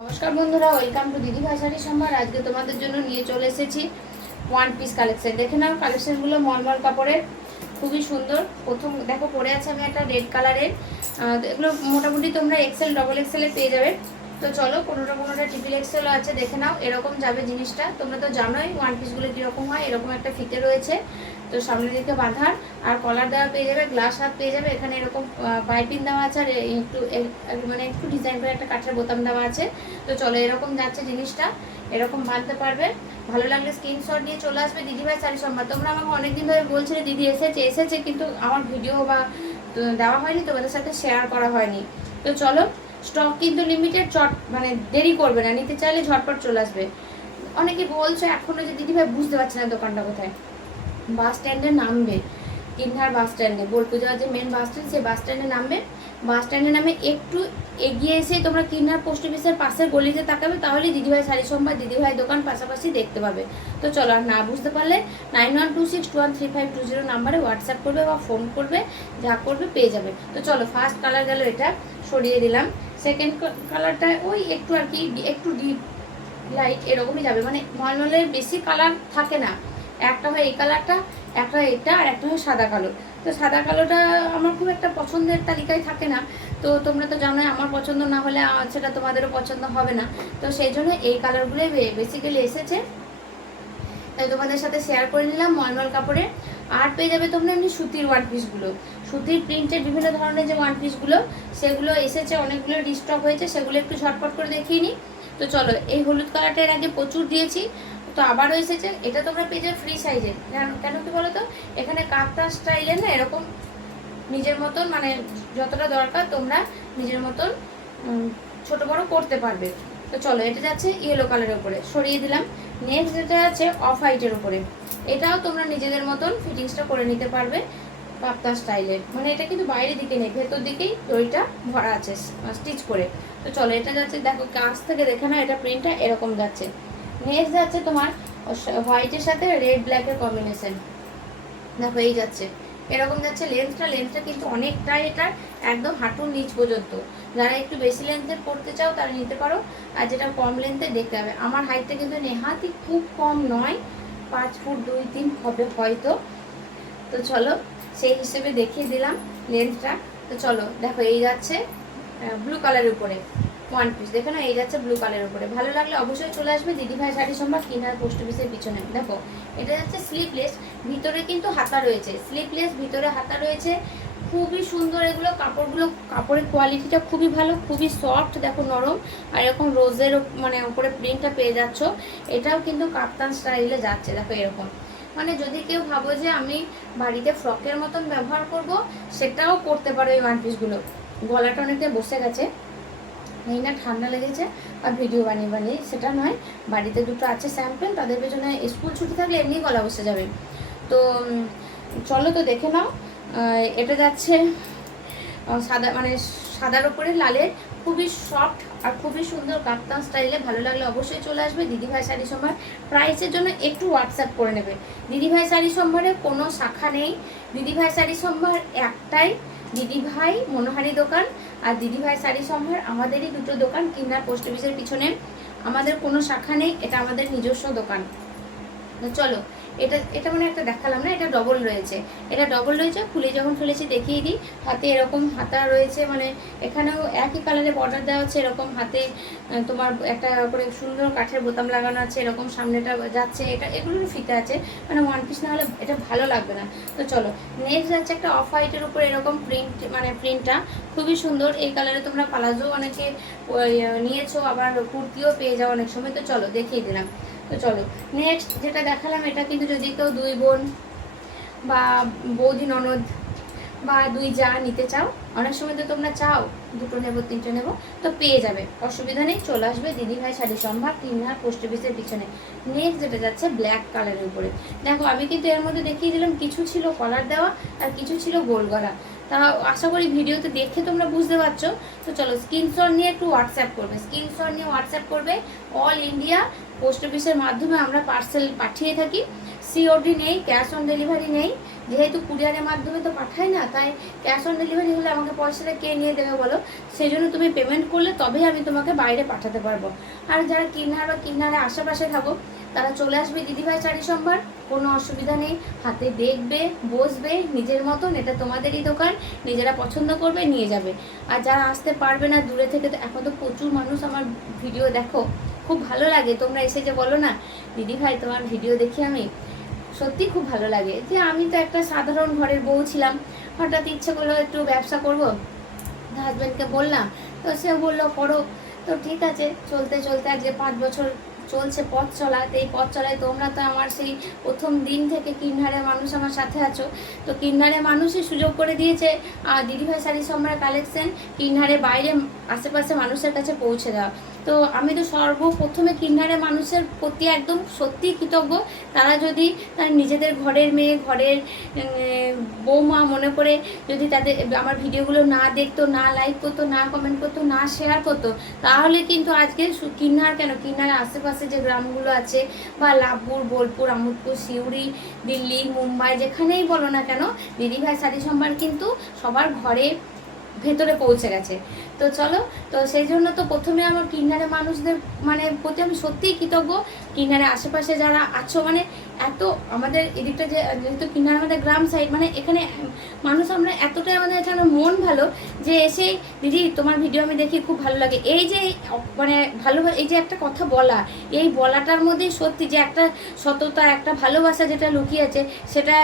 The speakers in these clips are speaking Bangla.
নমস্কার বন্ধুরা, ওয়েলকাম টু দিদি ভাই শাড়ি সম্ভার। আজকে তোমাদের জন্য নিয়ে চলে এসেছি ওয়ান পিস কালেকশন। দেখে নাও কালেকশনগুলো মলমল কাপড়ের, খুবই সুন্দর। প্রথম দেখো পরে আছে আমি একটা রেড কালারের। এগুলো মোটামুটি তোমরা এক্সেল ডবল এক্সেলে পেয়ে যাবে। তো চলো, কোনোটা ট্রিপল এক্সেলও আছে, দেখে নাও। এরকম যাবে জিনিসটা, তোমরা তো জানোই ওয়ান পিসগুলো কীরকম হয়। এরকম একটা ফিতে রয়েছে, তো সামনের দিকে বাঁধার, আর কলার দেওয়া পেয়ে যাবে, গ্লাস হাত পেয়ে যাবে। এখানে এরকম পাইপিং দেওয়া আছে, আর একটু ডিজাইন করে একটা কাঠের বোতাম দেওয়া আছে। তো চলো, এরকম যাচ্ছে জিনিসটা, এরকম বাঁধতে পারবে। ভালো লাগলে স্ক্রিনশট দিয়ে চলে আসবে দিদিভাই শাড়ি সম্ভার। তোমরা আমাকে অনেকদিন ধরে বলছিলে দিদি এসেছে কিন্তু আমার ভিডিও বা দেওয়া হয়নি, তোমাদের সাথে শেয়ার করা হয়নি। তো চলো, স্টক কিন্তু লিমিটেড, মানে দেরি করবে না, নিতে চাইলে ঝটপট চলে আসবে। অনেকে বলছো এখনো যে দিদিভাই বুঝতে পারছি না দোকানটা কোথায়। বাস স্ট্যান্ডে নামবে, কিনহার বাস স্ট্যান্ডে, বোলপুজোর যে মেন বাস স্ট্যান্ড, সেই বাস স্ট্যান্ডে নামবে। বাস স্ট্যান্ডে নামে একটু এগিয়ে এসে তোমরা কিনহার পোস্ট অফিসের পাশের গলিতে তাকাবে, তাহলে দিদিভাই শাড়ি সম্ভার, দিদিভাই দোকান পাশাপাশি দেখতে পাবে। তো চলো, আর না বুঝতে পারলে 9126213520 নাম্বারে হোয়াটসঅ্যাপ করবে বা ফোন করবে, যা করবে পেয়ে যাবে। তো চলো, ফার্স্ট কালার গেল, এটা সরিয়ে দিলাম। সেকেন্ড কালারটা ওই একটু আর কি, একটু ডিপ লাইট এরকমই যাবে, মানে মলমলের বেশি কালার থাকে না। একটা হয় এই কালারটা, একটা হয় এটা, আর একটা হয় সাদা কালো। তো সাদা কালোটা আমার খুব একটা পছন্দের তালিকায় থাকে না। তো তোমরা তো জানোই আমার পছন্দ না হলে সেটা তোমাদেরও পছন্দ হবে না। তো সেই জন্য এই কালারগুলোই বেসিক্যালি এসেছে, তাই তোমাদের সাথে শেয়ার করে নিলাম মলমল কাপড়ে। আর পেয়ে যাবে তোমরা এমনি সুতির ওয়ান পিসগুলো, সুতির প্রিন্টের বিভিন্ন ধরনের যে ওয়ান পিসগুলো, সেগুলো এসেছে, অনেকগুলো রিস্টক হয়েছে, সেগুলো একটু ঝটপট করে দেখিয়ে নিই। তো চলো, এই হলুদ কালারটা এর আগে প্রচুর দিয়েছি, তো আবারও এসেছে। এটা তোমরা পেয়ে যাবে ফ্রি সাইজে। কেন কি বলো তো, এখানে কাপ্তা স্টাইলে না এরকম নিজের মতন, মানে যতটা দরকার তোমরা নিজের মতন ছোট বড় করতে পারবে। তো চলো, এটা যাচ্ছে ইয়েলো কালারের উপরে, সরিয়ে দিলাম। নেক্সট যেটা আছে অফ হোয়াইটের উপরে, এটাও তোমরা নিজেদের মতন ফিটিংসটা করে নিতে পারবে কাপ্তা স্টাইলের। মানে এটা কিন্তু বাইরের দিকে নেই, ভেতর দিকেই দড়িটা ভরা আছে স্টিচ করে। তো চলো, এটা যাচ্ছে, দেখো কাছ থেকে দেখে না, এটা প্রিন্টটা এরকম যাচ্ছে। নেক্সট যাচ্ছে তোমার হোয়াইটের সাথে রেড ব্ল্যাকের কম্বিনেশন, দেখো এই যাচ্ছে, এরকম যাচ্ছে। লেন্থটা কিন্তু অনেকটাই, এটা একদম হাঁটুর নিচ পর্যন্ত। যারা একটু বেশি লেন্থের পড়তে চাও তারা নিতে পারো, আর যেটা কম লেন্থে দেখতে হবে। আমার হাইটটা কিন্তু নেহাতি খুব কম নয়, 5 ফুট 2-3 হবে হয়তো। তো চলো, সেই হিসেবে দেখিয়ে দিলাম লেন্থটা। তো চলো, দেখো এই যাচ্ছে ব্লু কালারের উপরে ওয়ান পিস, দেখো না, এই যাচ্ছে ব্লু কালারের উপরে। ভালো লাগলে অবশ্যই চলে আসবে দিদিভাই শাড়ি সম্ভার, কিনার পোস্ট অফিসের পিছনে। দেখো এটা যাচ্ছে স্লিভলেস, ভিতরে কিন্তু হাতা রয়েছে, স্লিভলেস ভিতরে হাতা রয়েছে, খুবই সুন্দর এগুলো। কাপড়ের কোয়ালিটিটা খুবই ভালো, খুবই সফট, দেখো নরম। আর এরকম রোজের মানে উপরে প্রিন্টটা পেয়ে যাচ্ছ। এটাও কিন্তু কাপ্তান স্টাইলে যাচ্ছে, দেখো এরকম। মানে যদি কেউ ভাবো যে আমি বাড়িতে ফ্রকের মতন ব্যবহার করব, সেটাও করতে পারো এই ওয়ান পিসগুলো। গলাটা অনেকটা বসে গেছে, এই না ঠান্ডা লেগেছে আর ভিডিও বানিয়ে সেটা নয়। বাড়িতে দুটো আছে স্যাম্পল, তাদের পেছনে স্কুল ছুটি থাকলে এমনি গলা বসে যাবে। তো চলো, তো দেখে নাও। এটা যাচ্ছে সাদা, মানে সাদার ওপরে লালের, খুবই সফট আর খুবই সুন্দর কাপ্তান স্টাইলে। ভালো লাগলে অবশ্যই চলে আসবে দিদিভাই শাড়ি সম্ভার। প্রাইসের জন্য একটু হোয়াটসঅ্যাপ করে নেবে। দিদিভাই শাড়ি সম্ভারে কোনো শাখা নেই, দিদিভাই শাড়ি সম্ভার একটাই, দিদিভাই মনোহারি দোকান আর দিদিভাই শাড়ি সম্ভার আমাদেরই দুটো দোকান, কিনার পোস্ট অফিসের পিছনে। আমাদের কোনো শাখা নেই, এটা আমাদের নিজস্ব দোকান। চলো, এটা মানে একটা দেখালাম না, এটা ডবল রয়েছে, খুলে যখন ফেলেছি দেখিয়ে দিই। হাতে এরকম হাতা রয়েছে, মানে এখানেও একই কালারে বর্ডার দেওয়া হচ্ছে, এরকম হাতে তোমার একটা করে সুন্দর কাঠের বোতাম লাগানো আছে, এরকম সামনেটা যাচ্ছে। এগুলোর ফিতে আছে, মানে ওয়ান পিস না হলে এটা ভালো লাগবে না। তো চলো, নেক্সট যাচ্ছে একটা অফ হোয়াইটের উপর এরকম প্রিন্ট, মানে প্রিন্টটা খুবই সুন্দর। এই কালারে তোমরা প্লাজো অনেকে নিয়েছো, আবার কুর্তিও পেয়ে যাও অনেক সময়। তো চলো, দেখিয়ে দিলাম। তো চলো, নেক্সট যেটা দেখালাম, এটা কিন্তু যদি কেউ দুই বোন বা বৌদি ননদ বা দুই যা নিতে চাও, অনেক সময় তো তোমরা চাও দুটো নেবো তিনটে নেবো, তো পেয়ে যাবে, অসুবিধা নেই। চলে আসবে দিদিভাই শাড়ি সম্ভার, কিনহার পোস্ট অফিসের পিছনে। নেক্সট যেটা যাচ্ছে ব্ল্যাক কালারের উপরে, দেখো আমি কিন্তু এর মধ্যে দেখিয়ে দিলাম, কিছু ছিল কলার দেওয়া আর কিছু ছিল গোল গলা। তা আশা করি ভিডিওতে দেখে তোমরা বুঝতে পারছো। তো চলো, স্ক্রিনশট নিয়ে একটু হোয়াটসঅ্যাপ করবে। অল ইন্ডিয়া পোস্ট অফিসের মাধ্যমে আমরা পার্সেল পাঠিয়ে থাকি, সিওডি নেই, ক্যাশ অন ডেলিভারি নেই। যেহেতু কুরিয়ারের মাধ্যমে তো পাঠাই না, তাই ক্যাশ অন ডেলিভারি হলে আমাকে পয়সাটা কে নিয়ে দেবে বলো? সেই জন্য তুমি পেমেন্ট করলে তবেই আমি তোমাকে বাইরে পাঠাতে পারবো। আর যারা কিনার বা কিনারে আশেপাশে থাকো তারা চলে আসবে দিদিভাই শাড়ি সম্ভার, কোনো অসুবিধা নেই। হাতে দেখবে, বসবে নিজের মতন, এটা তোমাদেরই দোকান, নিজেরা পছন্দ করবে নিয়ে যাবে। আর যারা আসতে পারবে না দূরে থেকে, তো এখন তো প্রচুর মানুষ আমার ভিডিও দেখো, খুব ভালো লাগে তোমরা এসে যে বলো না দিদিভাই তোমার ভিডিও দেখি আমি, সত্যি খুব ভালো লাগে। যে আমি তো একটা সাধারণ ঘরের বউ ছিলাম, হঠাৎ ইচ্ছে করলো একটু ব্যবসা করব, হাজব্যান্ডকে বললাম, তো সে বললো করো। তো ঠিক আছে, চলতে চলতে আজকে 5 বছর চলছে পথ চলা। তো এই পথ চলায় তোমরা তো আমার সেই প্রথম দিন থেকে কিন্নারে মানুষ আমার সাথে আছো। তো কিন্নারে মানুষই সুযোগ করে দিয়েছে দিদিভাই শাড়ি সম্রাট কালেকশন কিন্নারে বাইরে আশেপাশে মানুষের কাছে পৌঁছে দেওয়া। তো আমি তো সর্বপ্রথমে কিন্নারে মানুষের প্রতি একদম সত্যি কৃতজ্ঞ। তারা যদি তার নিজেদের ঘরের মেয়ে, ঘরের বৌমা মনে করে যদি তাদের আমার ভিডিওগুলো না দেখতো, না লাইক করতো, না কমেন্ট করতো, না শেয়ার করতো, তাহলে কিন্তু আজকে কিন্নার কেন, কিন্নার আশেপাশে যে গ্রামগুলো আছে বা লাভপুর, বোলপুর, আমোদপুর, সিউড়ি, দিল্লি, মুম্বাই, যেখানেই বলো না কেন দিদিভাই শাড়ি সম্ভার কিন্তু সবার ঘরে ভেতরে পৌঁছে গেছে। তো চলো, তো সেই জন্য তো প্রথমে আমার কিন্নারে মানুষদের মানে প্রতি আমি সত্যিই কৃতজ্ঞ। কিন্নারে আশেপাশে যারা আছো, মানে এত আমাদের এদিকটা যেহেতু কিন্নার আমাদের গ্রাম সাইড, মানে এখানে মানুষ আমরা এতটাই আমাদের এখানে মন ভালো যে এসে দিদি তোমার ভিডিও আমি দেখি খুব ভালো লাগে, এই যে মানে ভালো, এই যে একটা কথা বলা, এই বলাটার মধ্যেই সত্যি যে একটা সততা, একটা ভালোবাসা যেটা লুকিয়ে আছে, সেটা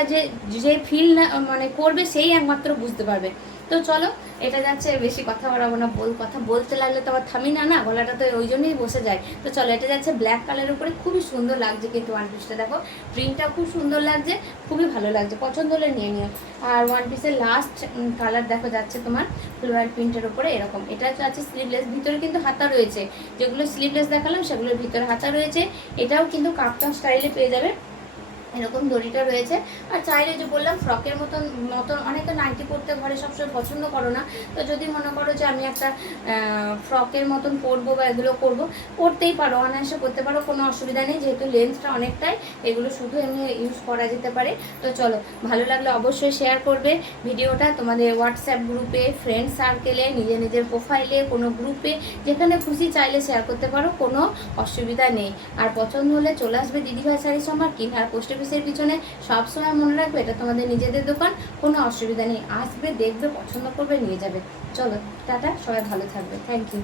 যে ফিল না মানে করবে সেই একমাত্র বুঝতে পারবে। তো চলো, এটা যাচ্ছে, বেশি কথা বাড়াবো না, কথা বলতে লাগলে তো আবার থামি না, গলাটা তো ওই জন্যই বসে যায়। তো চলো, এটা যাচ্ছে ব্ল্যাক কালারের উপরে, খুবই সুন্দর লাগছে কিন্তু ওয়ান পিসটা দেখো, প্রিন্টটাও খুব সুন্দর লাগছে, খুবই ভালো লাগছে, পছন্দ হলে নিয়ে নিও। আর ওয়ান পিসের লাস্ট কালার দেখো যাচ্ছে তোমার ফ্লোয়ার প্রিন্টের উপরে এরকম, এটা আছে স্লিভলেস, ভিতরে কিন্তু হাতা রয়েছে, যেগুলো স্লিভলেস দেখালাম সেগুলোর ভিতরে হাতা রয়েছে। এটাও কিন্তু কাপ্তান স্টাইলে পেয়ে যাবে, এরকম দড়িটা রয়েছে। আর চাইলে যে বললাম ফ্রকের মতন অনেকে নাইটি পরতে ঘরে সবসময় পছন্দ করো না, তো যদি মনে করো যে আমি একটা ফ্রকের মতন পরবো বা এগুলো করবো, পরতেই পারো, অনায়াসে করতে পারো, কোনো অসুবিধা নেই, যেহেতু লেন্থটা অনেকটাই, এগুলো শুধু এমনি ইউজ করা যেতে পারে। তো চলো, ভালো লাগলে অবশ্যই শেয়ার করবে ভিডিওটা তোমাদের হোয়াটসঅ্যাপ গ্রুপে, ফ্রেন্ড সার্কেলে, নিজের প্রোফাইলে, কোনো গ্রুপে, যেখানে খুশি চাইলে শেয়ার করতে পারো, কোনো অসুবিধা নেই। আর পছন্দ হলে চলে আসবে দিদিভাই শাড়ি সম্ভার কিনার পোস্ট অফিসের পিছনে। সবসময় মনে রাখবে এটা তোমাদের নিজেদের দোকান, কোনো অসুবিধা নেই, আসবে, দেখবে, পছন্দ করবে, নিয়ে যাবে। চলো টাটা, সবাই ভালো থাকবে, থ্যাংক ইউ।